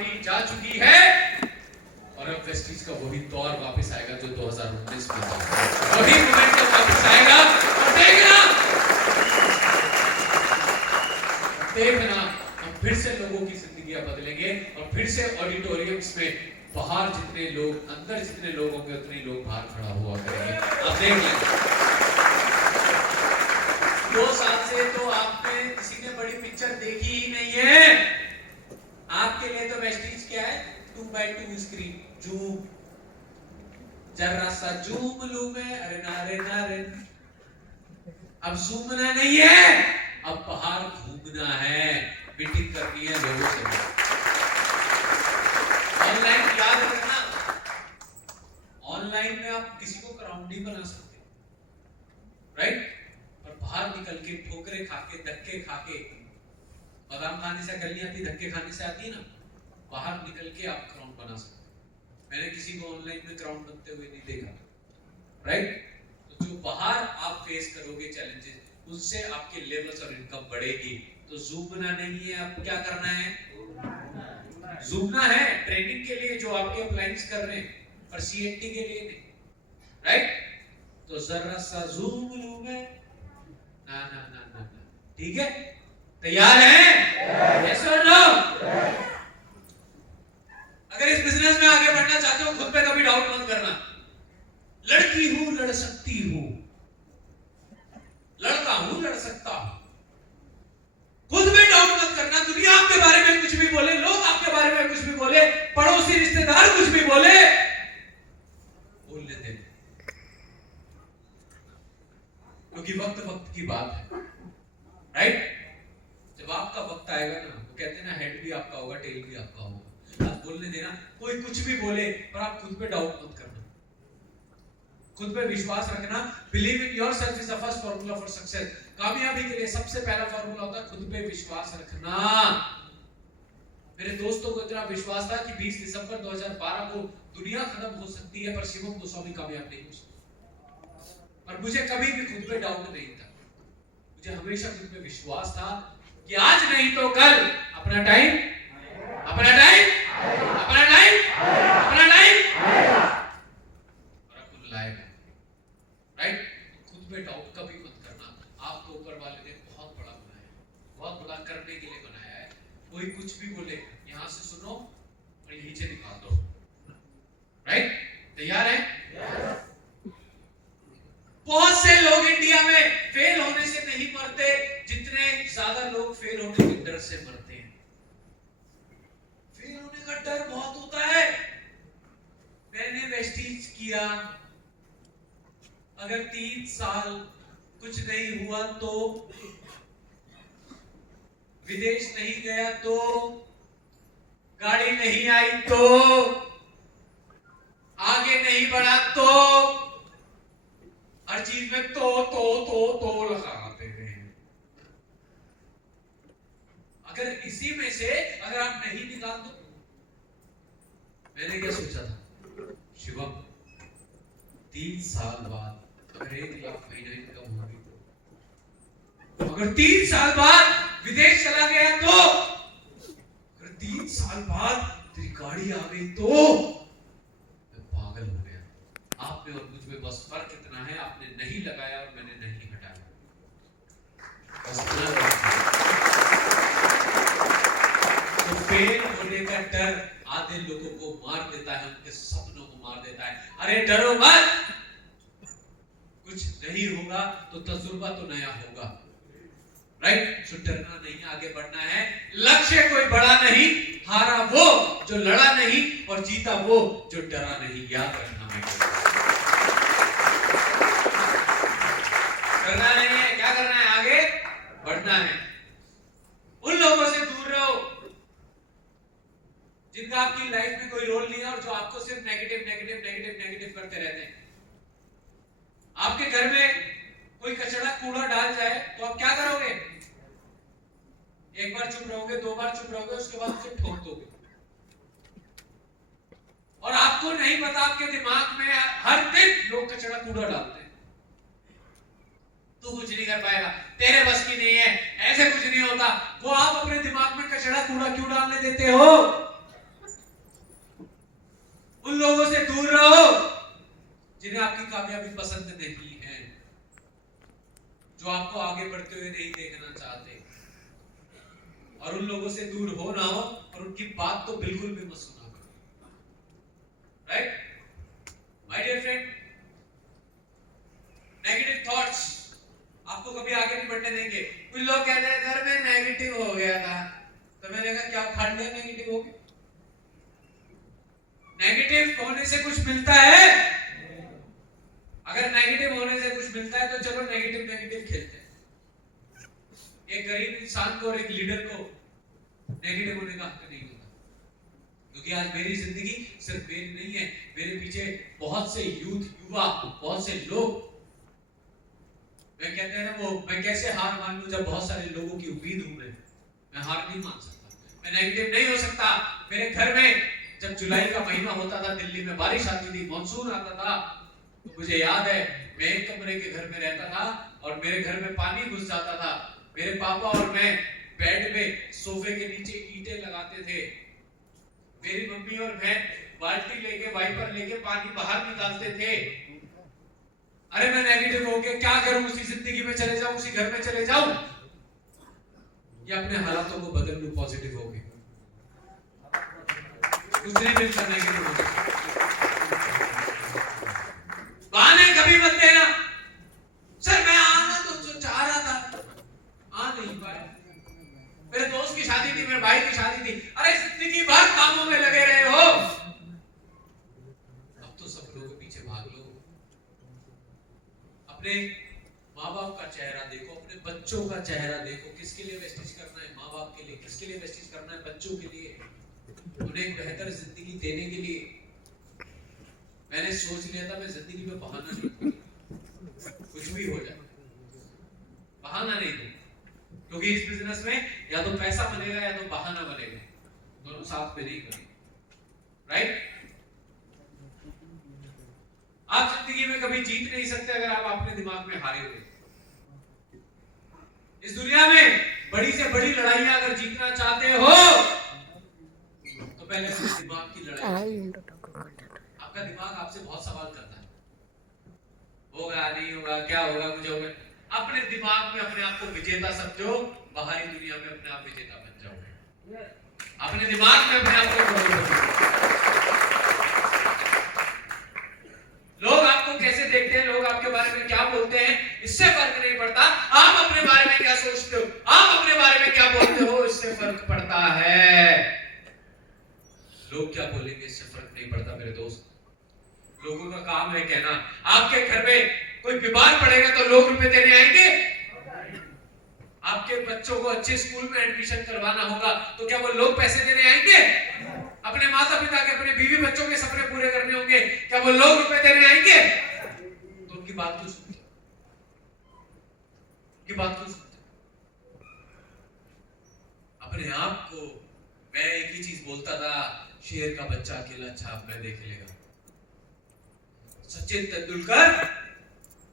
हमारी जा चुकी है और अब वेस्टीज का वही दौर वापस आएगा जो 2019 में था। वही मोमेंटम वापस आएगा और देखना हम फिर से लोगों की जिंदगियां बदलेंगे और फिर से ऑडिटोरियम्स में बाहर जितने लोग अंदर जितने लोग होंगे उतने लोग बाहर खड़ा हुआ करेंगे। आप देख लेंगे 2 साल से तो आपने किसी ने बड़ी पिक्चर देखी ही नहीं है। आपके लिए तो वेस्टीज क्या है 2x2 स्क्रीन जूम, जरा सा जूम लूं मैं, अरे नारे नारे। अब जूमना नहीं है, अब बाहर घूमना है, मीटिंग करनी है लोगों से। ऑनलाइन याद रखना, ऑनलाइन में आप किसी को क्राउड नहीं बना सकते, राइट? और बाहर निकल के ठोकरे खा के धक्के खा के, बादाम खाने से अकल नहीं आती, धक्के खाने से आती है ना। बाहर निकल के आप क्राउड बना सकते। मैंने किसी को ऑनलाइन में क्राउड बनते हुए नहीं देखा, राइट? तो जो बाहर आप फेस करोगे चैलेंजेस, उससे आपके लेवल्स और इनकम बढ़ेगी। तो जूमना नहीं है, अब क्या करना है? जूमना है ट्रेनिंग के लिए जो आपके अप्लाइंस कर रहे हैं, और सीएनटी के लिए नहीं, राइट? तो जरा सा जूम लूं मैं, ना ना ना ना ना, ठीक है? तैयार हैं? यस और नो? अगर इस बिजनेस में आगे बढ़ना चाहते हो, खुद पे कभी डाउट मत करना। लड़की हूं, लड़ सकती हूं, लड़का हूं, लड़ सकता हूं। खुद में डाउट मत करना। दुनिया आपके बारे में कुछ भी बोले, लोग आपके बारे में कुछ भी बोले, पड़ोसी रिश्तेदार कुछ भी बोले, बोलने दे, क्योंकि वक्त वक्त की बात है, राइट? जब आपका वक्त आएगा ना, वो कहते हैं ना, हेड भी आपका होगा, टेल भी आपका होगा। आज बोलने देना, कोई कुछ भी बोले, पर आप खुद पे डाउट मत करना, खुद पे विश्वास रखना। Believe in yourself is the first formula for success. कामयाबी के लिए सबसे पहला फार्मूला होता है खुद पे विश्वास रखना। मेरे दोस्तों को इतना विश्वास था कि 20 दिसंबर 2012 को दुनिया खत्म हो सकती है, पर शिवम गोस्वामी कामयाब नहीं हो सकता। पर मुझे कभी भी खुद पे डाउट नहीं था, मुझे हमेशा खुद पे विश्वास था कि आज नहीं तो कल अपना टाइम, अपना टाइम, अपना टाइम, अपना टाइम और अपन लाएगा, राइट? खुद पे डाउट कभी मत करना। आपको ऊपर वाले ने बहुत बड़ा बनाया है, बहुत बड़ा करने के लिए बनाया है। कोई कुछ भी बोले, यहां से सुनो और यहीं से निकाल दो, राइट? तैयार है? बहुत से लोग इंडिया में फेल होने से नहीं मरते, जितने ज्यादा लोग फेल होने के डर से मरते हैं। फेल होने का डर बहुत होता है। मैंने वेस्टीज किया, अगर 3 साल कुछ नहीं हुआ तो, विदेश नहीं गया तो, गाड़ी नहीं आई तो, आगे नहीं बढ़ा तो, हर चीज में तो लगाते हैं। अगर इसी में से अगर आप नहीं निकाल दो, मैंने क्या सोचा था, शिवम 3 साल बाद अगर 1 लाख महीना इनकम होगी तो, अगर 3 साल बाद विदेश चला गया तो, अगर 3 साल बाद तेरी गाड़ी आ गई तो, मैं पागल हो गया। आप में और मुझ में बस फर्क इतना है, आपने नहीं लगाया और मैंने नहीं हटाया, बस इतना। तो फेल होने का डर आधे लोगों को मार देता है, उनके सपनों को मार देता है। अरे डरो मत, कुछ नहीं होगा तो तजुर्बा तो नया होगा, राइट? सो डरना नहीं, आगे बढ़ना है। लक्ष्य कोई बड़ा नहीं, हारा वो जो लड़ा नहीं और जीता वो जो डरा नहीं। याद रखना है, करना नहीं है, क्या करना है? आगे बढ़ना है। उन लोगों से दूर रहो जिनका आपकी लाइफ में कोई रोल नहीं है और जो आपको सिर्फ नेगेटिव नेगेटिव नेगेटिव नेगेटिव करते रहते हैं। आपके घर में कोई कचरा कूड़ा डाल जाए तो आप क्या करोगे? एक बार चुप रहोगे, 2 बार चुप रहोगे, उसके बाद उसे ठोक दोगे। और आपको नहीं पता, आपके दिमाग में हर दिन लोग कचरा कूड़ा डालते हैं। तू कुछ नहीं कर पाएगा, तेरे बस की नहीं है, ऐसे कुछ नहीं होता। वो आप अपने दिमाग में कचरा कूड़ा क्यों डालने देते हो? भी पसंद नहीं है, जो आपको आगे बढ़ते हुए नहीं देखना चाहते, और उन लोगों से दूर हो ना हो और उनकी बात तो बिल्कुल भी मत सुना करो। Right my dear friend, negative thoughts आपको कभी आगे नहीं बढ़ने देंगे। कुछ लोग कहते हैं घर में नेगेटिव हो गया था, तो मैंने कहा क्या उखाड़ लिया नेगेटिव हो गया? नेगेटिव होने से कुछ मिलता है? अगर नेगेटिव होने से कुछ मिलता है तो चलो नेगेटिव नेगेटिव खेलते हैं। एक गरीब इंसान को और एक लीडर को नेगेटिव होने का हक नहीं होता, क्योंकि आज मेरी जिंदगी सिर्फ मेरी नहीं है, मेरे पीछे बहुत से युवा, बहुत से लोग। मैं कहते हैं ना वो, मैं कैसे हार मान लूं जब बहुत सारे लोगों की उम्मीद हूं मैं हार नहीं मान सकता, मैं नेगेटिव नहीं हो सकता। मेरे घर में जब जुलाई का महीना होता था, दिल्ली में बारिश आती थी, मानसून आता था, तो मुझे याद है मैं एक कमरे के घर में रहता था और मेरे घर में पानी घुस जाता था। मेरे पापा और मैं बेड में सोफे के नीचे ईंटें लगाते थे, मेरी मम्मी और मैं बाल्टी लेके वाइपर लेके पानी बाहर निकालते थे। अरे मैं नेगेटिव हो गया, क्या करूं? उसी जिंदगी में चले जाऊं, उसी घर में चले जाऊं, या अपने हालातों को बदल लूं पॉजिटिव हो गए? कुछ नहीं मिलता नेगेटिव हो गया। बहाने कभी मत देना, सर मैं आना तो चाह रहा था, आ नहीं पाया, मेरे दोस्त की शादी थी, मेरे भाई की शादी थी। अरे जिंदगी भर कामों में लगे रहे हो, अब तो सब लोगों के पीछे भाग लो। अपने माँ बाप का चेहरा देखो, अपने बच्चों का चेहरा देखो, किसके लिए वेस्टेज करना है? माँ बाप के लिए। किसके लिए वेस्टेज करना है? बच्चों के लिए, उन्हें एक बेहतर जिंदगी देने के लिए। मैंने सोच लिया था मैं जिंदगी में बहाना नहीं दूंगा, कुछ भी हो जाए बहाना नहीं दूंगा, क्योंकि इस बिजनेस में या तो पैसा बनेगा या तो बहाना बनेगा, दोनों साथ में नहीं बनेंगे। राइट? आप जिंदगी में कभी जीत नहीं सकते अगर आप अपने दिमाग में हारे हुए। इस दुनिया में बड़ी से बड़ी लड़ाइयां अगर जीतना चाहते हो तो पहले अपने दिमाग की लड़ाई। आपका दिमाग आपसे बहुत सवाल करता है, होगा नहीं होगा, क्या होगा, मुझे होगा। अपने दिमाग में अपने आप को विजेता समझो, बाहरी दुनिया में अपने आप विजेता बन जाओगे। अपने दिमाग में अपने आप को लोग आपको कैसे देखते हैं, लोग आपके बारे में क्या बोलते हैं, इससे फर्क नहीं पड़ता। आप अपने बारे में क्या सोचते हो, आप अपने बारे में क्या बोलते हो, इससे फर्क पड़ता है। लोग क्या बोलेंगे इससे फर्क नहीं पड़ता मेरे दोस्त। लोगों का काम है कहना। आपके घर में कोई बीमार पड़ेगा तो लोग रुपए देने आएंगे? आपके बच्चों को अच्छे स्कूल में एडमिशन करवाना होगा तो क्या वो लोग पैसे देने आएंगे? अपने माता पिता के, अपने बीवी बच्चों के सपने पूरे करने होंगे, क्या वो लोग रुपए देने आएंगे? तो उनकी बात क्यों सुनते? उनकी बात क्यों सुनते? अपने आप को, मैं एक ही चीज बोलता था, शेर का बच्चा अकेला छाप में देख लेगा। सचिन तेंदुलकर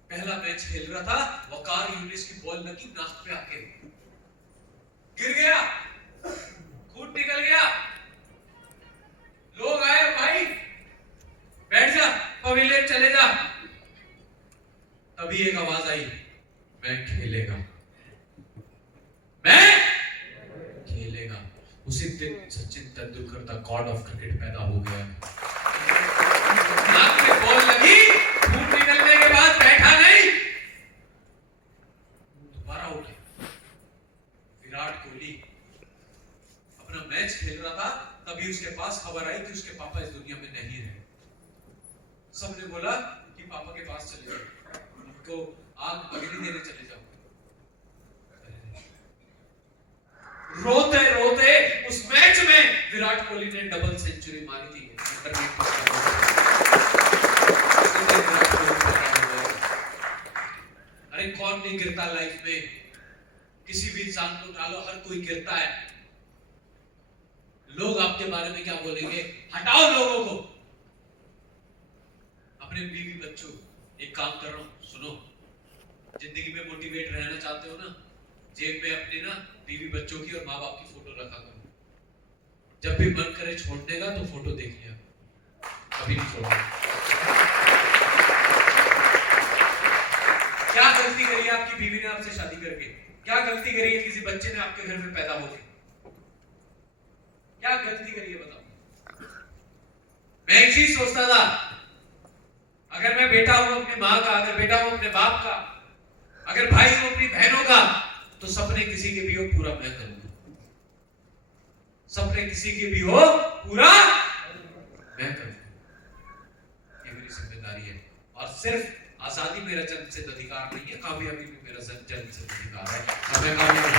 पहला मैच खेल रहा था, वकार यूनिस की बॉल लगी नाक पे आके, गिर गया, खून निकल गया। लोग आए, भाई बैठ जा, पवेलियन चले जा। तभी एक आवाज आई, मैं खेलेगा, मैं खेलेगा। उसी दिन Sachin Tendulkar the God of cricket पैदा हो गया। नाक में बॉल लगी, खून निकलने के बाद बैठा नहीं, दोबारा उठे। विराट कोहली अपना मैच खेल रहा था, तभी उसके पास खबर आई कि उसके पापा इस दुनिया में नहीं रहे। सबने बोला कि पापा के पास चले जाओ, उनको आग अग्नि देने चले जाओ। रोते रोते उस मैच में विराट कोहली ने डबल सेंचुरी मारी थी। अरे कौन नहीं गिरता लाइफ में? किसी भी इंसान को डालो, हर कोई गिरता है। लोग आपके बारे में क्या बोलेंगे, हटाओ लोगों को। अपने बीवी बच्चों, एक काम कर रहा हूं, सुनो, जिंदगी में मोटिवेट रहना चाहते हो ना, जेब में अपने ना बीवी बच्चों की और माँ बाप की फोटो रखा करो। जब भी मन करे छोड़ने का तो फोटो देख लिया, कभी नहीं छोड़ना। क्या गलती करी है आपकी बीवी ने आपसे शादी करके? क्या गलती करी है किसी बच्चे ने आपके घर में पैदा होके? क्या गलती करी है बताओ? मैं एक चीज सोचता था, अगर मैं बेटा हूं अपनी माँ का, अगर बेटा हूं अपने बाप का, अगर भाई हूं अपनी बहनों का, तो सपने किसी के भी हो पूरा मैं करूंगा। सपने किसी के भी हो पूरा मैं करूंगा। ये मेरी जिम्मेदारी है। और सिर्फ आजादी मेरा जन्मसिद्ध अधिकार नहीं है, कामयाबी भी मेरा जन्मसिद्ध अधिकार है। हमें कामयाबी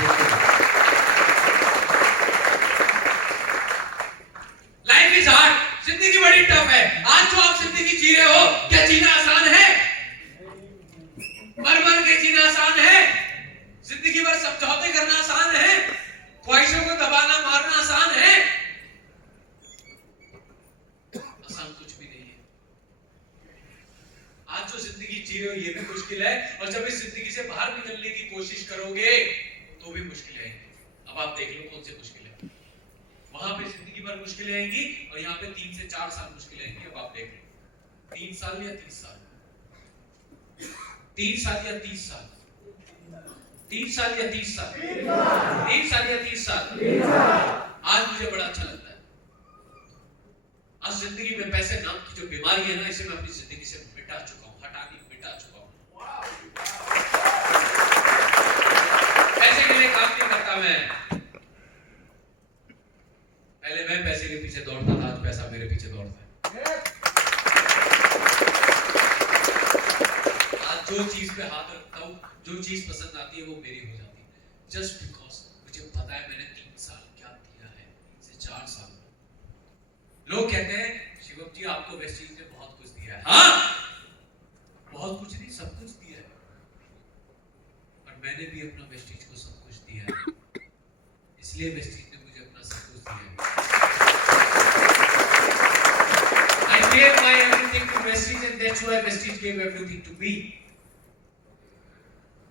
लाइफ इज हार्ड, जिंदगी बड़ी टफ है। आज जो आप जिंदगी जी रहे हो, क्या जीना आसान है? मर मर के जीना आसान है? जिंदगी भर समझौते करना आसान है? ख्वाहिशों को दबाना मारना आसान है? आसान कुछ भी नहीं है। आज जो जिंदगी जी रहे हो ये भी मुश्किल है, और जब इस जिंदगी से बाहर निकलने की कोशिश करोगे तो भी मुश्किलें आएंगी। अब आप देख लो कौन सी मुश्किल है। वहां पे जिंदगी भर मुश्किलें आएंगी और यहाँ पे 3 से 4 साल मुश्किलें आएंगी। अब आप देख लो 3 साल या 30 साल, 3 साल या 30 साल, 3 साल या 30 साल, 3 साल या 30 साल। आज मुझे बड़ा अच्छा लगता है, आज जिंदगी में पैसे नाम की जो बीमारी है ना, इसे मैं अपनी जिंदगी से मिटा चुका हूं, मिटा चुका हूं। पैसे के लिए काम नहीं करता मैं। पहले मैं पैसे के पीछे दौड़ता था, आज पैसा मेरे पीछे दौड़ता है। आज जो चीज पे हाथ रखता हूं, जो चीज पसंद आती है वो मेरी हो जाती है, जस्ट बिकॉज मुझे पता है मैंने 3 साल क्या दिया है, 3 से 4 साल। लोग कहते हैं शिवम जी आपको वेस्टीज ने बहुत कुछ दिया है। हाँ, बहुत कुछ नहीं, सब कुछ दिया है, और मैंने भी अपना वेस्टीज को सब कुछ दिया है, इसलिए वेस्टीज ने मुझे अपना सब कुछ दिया है। I gave my everything to Vestige, and that's why Vestige gave everything to me.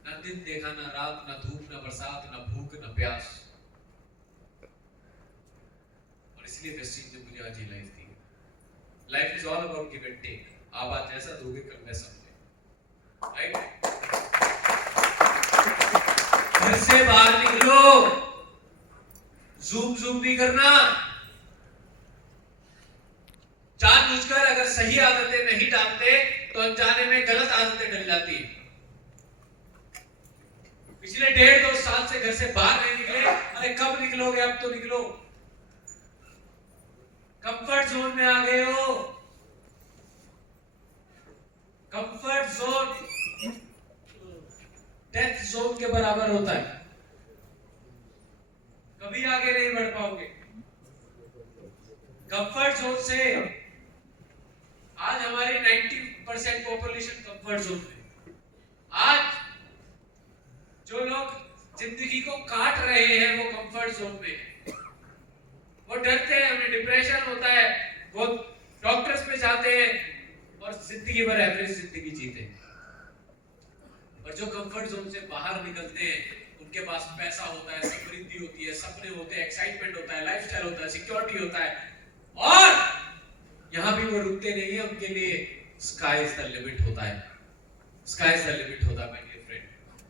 ना दिन देखा, ना रात, ना धूप, ना बरसात, ना भूख, ना प्यास, और इसलिए Vestige ने मुझे आज ये life the. Life is all about give and take. आप आज जैसा दोगे कल वैसा मिलेगा, राइट? घर से बाहर निकलो, जूम नहीं करना। जानबूझकर अगर सही आदतें नहीं डालते तो अनजाने में गलत आदतें डल जाती है। पिछले 1.5-2 साल से घर से बाहर नहीं निकले, अरे कब निकलोगे? अब तो निकलो। कंफर्ट जोन में आ गए हो। कंफर्ट जोन डेथ जोन के बराबर होता है, कभी आगे नहीं बढ़ पाओगे। कंफर्ट जोन से आज हमारी 90% पॉपुलेशन कंफर्ट जोन में। आज जो लोग जिंदगी को काट रहे हैं वो कंफर्ट जोन में है। वो डरते हैं, उन्हें डिप्रेशन होता है, वो डॉक्टर्स पे जाते हैं और जिंदगी भर एवरेज जिंदगी जीते हैं। और जो कंफर्ट जोन से बाहर निकलते हैं उनके पास पैसा होता है, समृद्धि होती है, सपने होते हैं, एक्साइटमेंट होता है, लाइफस्टाइल होता है, सिक्योरिटी होता है, और यहां भी वो रुकते नहीं है। उनके लिए स्काई इज द लिमिट होता है, स्काई इज द लिमिट होता है माय डियर फ्रेंड।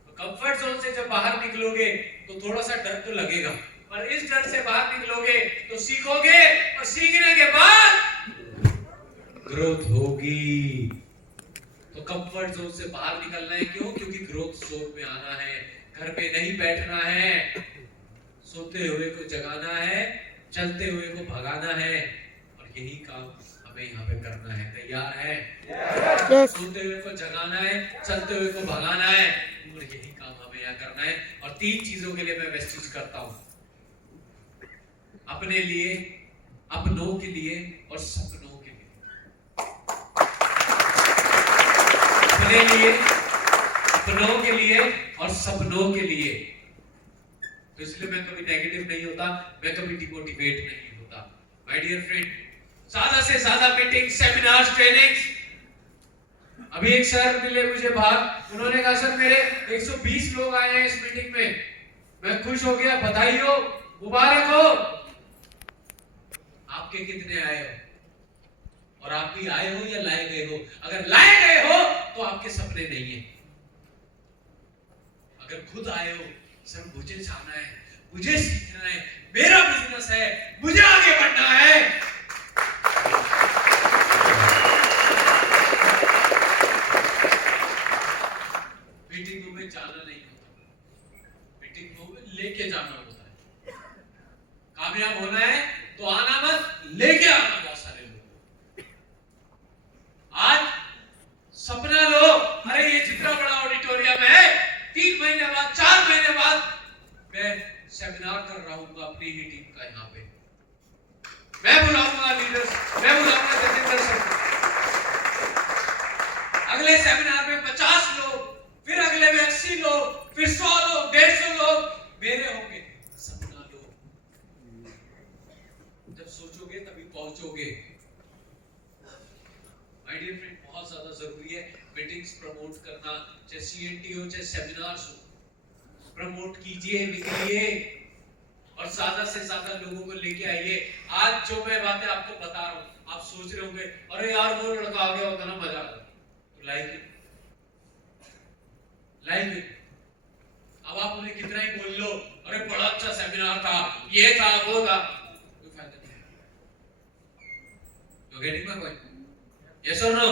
तो कंफर्ट जोन से जब बाहर निकलोगे तो थोड़ा सा डर तो लगेगा, पर इस डर से बाहर निकलोगे तो सीखोगे, और सीखने के बाद ग्रोथ होगी। तो कंफर्ट जोन से बाहर निकलना है, क्यों? क्योंकि ग्रोथ जोन में आना है, घर पे नहीं बैठना है, सोते हुए को जगाना है, चलते हुए को भगाना है, और यही काम हमें यहाँ पे करना है। तैयार है? yes. सोते हुए को जगाना है, चलते हुए को भगाना है, और यही काम हमें यहाँ करना है। और 3 चीजों के लिए मैं वेस्टीज करता हूँ, अपने लिए, अपनों के लिए और सपनों के लिए। अपने लिए, अपनों के लिए और सपनों के लिए। तो इसलिए मैं कभी नेगेटिव नहीं होता, मैं कभी डिमोटिवेट नहीं होता। माय डियर फ्रेंड, ज्यादा से ज्यादा मीटिंग, सेमिनार्स, ट्रेनिंग्स। अभी एक सर मिले मुझे बाहर, उन्होंने कहा सर मेरे 120 लोग आए हैं इस मीटिंग में, मैं खुश हो गया, बधाई हो, मुबारक हो। आपके कितने आए हो? और आप भी आए हो या लाए गए हो? अगर लाए गए हो तो आपके सपने नहीं है, अगर खुद आए हो, सर मुझे जाना है, मुझे सीखना है, मेरा बिजनेस है, मुझे आगे बढ़ना है, मीटिंगों में जाना नहीं होता, मीटिंगों में लेके जाना होता है। कामयाब होना है तो आना मत, लेके आना। बहुत सारे लोग आज सपना लो, अरे ये जितना बड़ा ऑडिटोरियम है, 3 महीने बाद 4 महीने बाद मैं सेमिनार कर रहा हूँ अपनी ही टीम का, यहाँ पे मैं बुलाऊंगा लीडर्स, मैं बुलाऊंगा जतिंदर सर, अगले सेमिनार में 50 लोग, फिर अगले में 80 लोग, फिर 100 लोग, 150 लोग मेरे होंगे। सपना लो, जब सोचोगे तभी पहुंचोगे। माय डियर फ्रेंड, बहुत ज्यादा जरूरी है मीटिंग्स प्रमोट करना, चाहे सीएनटी हो चाहे सेमिनार्स हो, प्रमोट कीजिए, निकलिए और ज्यादा से ज्यादा लोगों को लेके आइए। आज जो मैं बातें आपको बता रहा हूँ, आप सोच रहे होंगे अरे यार वो लड़का आ गया होता ना मजा आता, तो लाइक अब आप उन्हें कितना ही बोल लो, अरे बड़ा अच्छा सेमिनार था, ये था वो था, कोई फायदा नहीं। तो गेटिंग माय पॉइंट? यस और नो?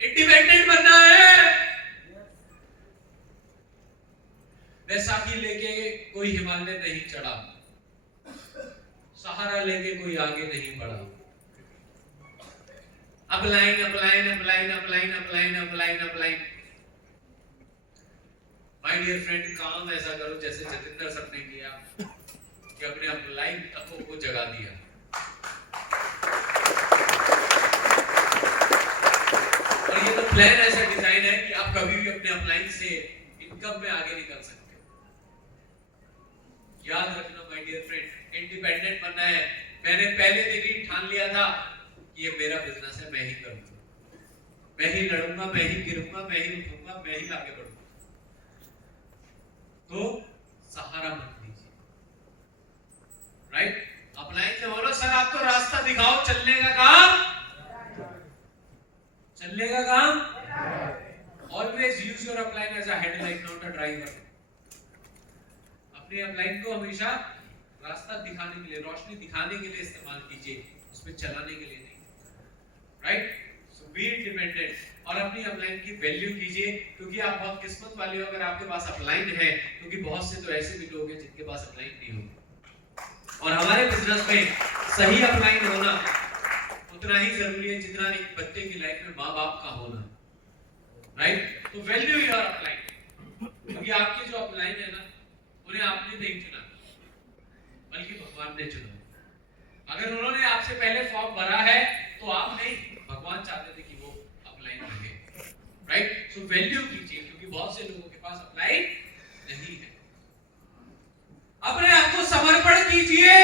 इंडिपेंडेंट बनना है। बैसाखी लेके कोई हिमालय नहीं चढ़ा, सहारा लेके कोई आगे नहीं बढ़ा। Upline upline upline upline upline upline upline. My dear friend, काम ऐसा करो जैसे जतिंदर सर ने किया कि अपने अपलाइन तकों को जगा दिया। और ये तो प्लान ऐसा डिजाइन है कि आप कभी भी अपने अपलाइन से इनकम में आगे निकल सकते हो। याद रखना माय डियर फ्रेंड, इंडिपेंडेंट बनना है। मैंने पहले दिन ही ठान लिया था कि ये मेरा बिजनेस है, मैं ही करूंगा, मैं ही लड़ूंगा, मैं ही गिरूंगा, मैं ही उठूंगा, मैं ही आगे बढ़ूंगा। तो सहारा मत लीजिए, राइट? अपलाइन से बोलो सर आप तो रास्ता दिखाओ, चलने का काम, चलने का काम। Always use your upline as a headlight, not a driver. अपने अपलाइन को हमेशा रास्ता दिखाने के लिए, रोशनी दिखाने के लिए इस्तेमाल कीजिए, उसमें चलाने के लिए नहीं, राइट? सो बी इंडिपेंडेंट और अपनी अपलाइन की वैल्यू कीजिए, क्योंकि आप बहुत किस्मत वाले हो अगर आपके पास अपलाइन है, क्योंकि बहुत से तो ऐसे भी लोग हैं जिनके पास अपलाइन नहीं होगा। और हमारे बिजनेस में सही अपलाइन होना उतना ही जरूरी है जितना एक बच्चे की लाइफ में माँ बाप का होना, राइट? तो वैल्यू योर अपलाइन, क्योंकि आपकी जो अपलाइन है ना, उन्हें आपने नहीं चुना, बल्कि भगवान ने चुना। अगर उन्होंने आपसे पहले फॉर्म भरा है तो आप नहीं, भगवान चाहते थे कि वो अपलाइन रहे, राइट? सो वैल्यू कीजिए, क्योंकि बहुत से लोगों के पास अपलाइन नहीं है। अपने आप को समर्पण कीजिए।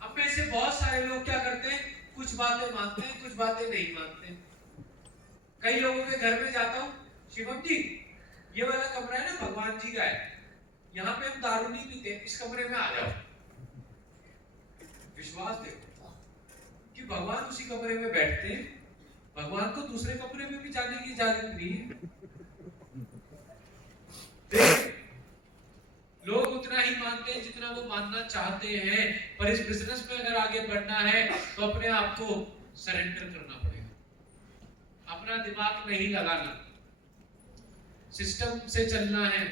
अब में से बहुत सारे लोग क्या करते हैं, कुछ बातें मानते हैं, कुछ बातें नहीं मानते। कई लोगों के घर में जाता हूं, शिवम जी ये वाला कमरा है ना भगवान जी का है, यहाँ पे हम दारू नहीं पीते, इस कमरे में आ जाओ। विश्वास देखो कि भगवान उसी कमरे में बैठते हैं, भगवान को दूसरे कमरे में भी जाने की इजाजत नहीं है। लोग उतना ही मानते हैं जितना वो मानना चाहते हैं, पर इस बिजनेस में अगर आगे बढ़ना है तो अपने आप को सरेंडर करना पड़ेगा, अपना दिमाग नहीं लगाना, सिस्टम से चलना है।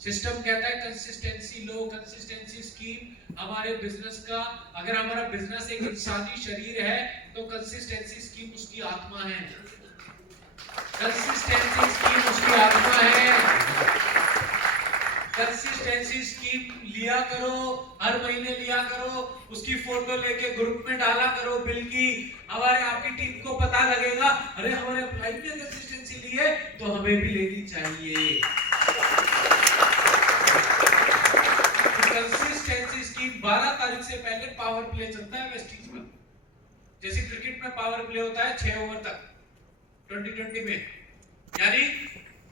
सिस्टम कहता है कंसिस्टेंसी लो, कंसिस्टेंसी स्कीम हमारे बिजनेस का। अगर हमारा बिजनेस एक इंसानी शरीर है तो कंसिस्टेंसी स्कीम उसकी आत्मा है, कंसिस्टेंसी स्कीम उसकी आत्मा है। कंसिस्टेंसी स्कीम लिया करो, हर महीने लिया करो, उसकी फोटो लेके ग्रुप में डाला करो बिल की। हमारे आपकी टीम को पता लगेगा अरे हमारे एम्प्लॉय ने कंसिस्टेंसी ली है तो हमें भी लेनी चाहिए। कंसिस्टेंसी स्कीम 12 तारीख से पहले पावर प्ले चलता है वेस्टीज में, जैसे क्रिकेट में पावर प्ले होता है 6 ओवर तक 2020 में, यानी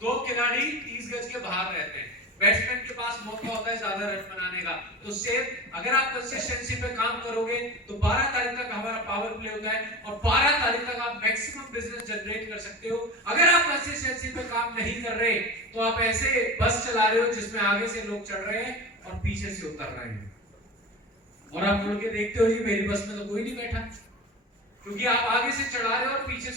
2 खिलाड़ी 30 गज के बाहर रहते हैं, बैट्समैन के पास मौका होता है ज्यादा रन बनाने का। तो सेम अगर आप कंसिस्टेंसी पे काम करोगे तो 12 तारीख तक हमारा पावर प्ले होता है और 12 तारीख तक आप मैक्सिमम बिजनेस जनरेट कर सकते हो। अगर आप कंसिस्टेंसी काम नहीं कर रहे तो आप ऐसे बस चला रहे हो जिसमें आगे से लोग चढ़ रहे हैं और पीछे से उतर रहे हैं, और आप मुड़ के देखते हो जी मेरी बस में तो कोई नहीं बैठा, क्योंकि आप आगे से चढ़ा रहे हो और पीछे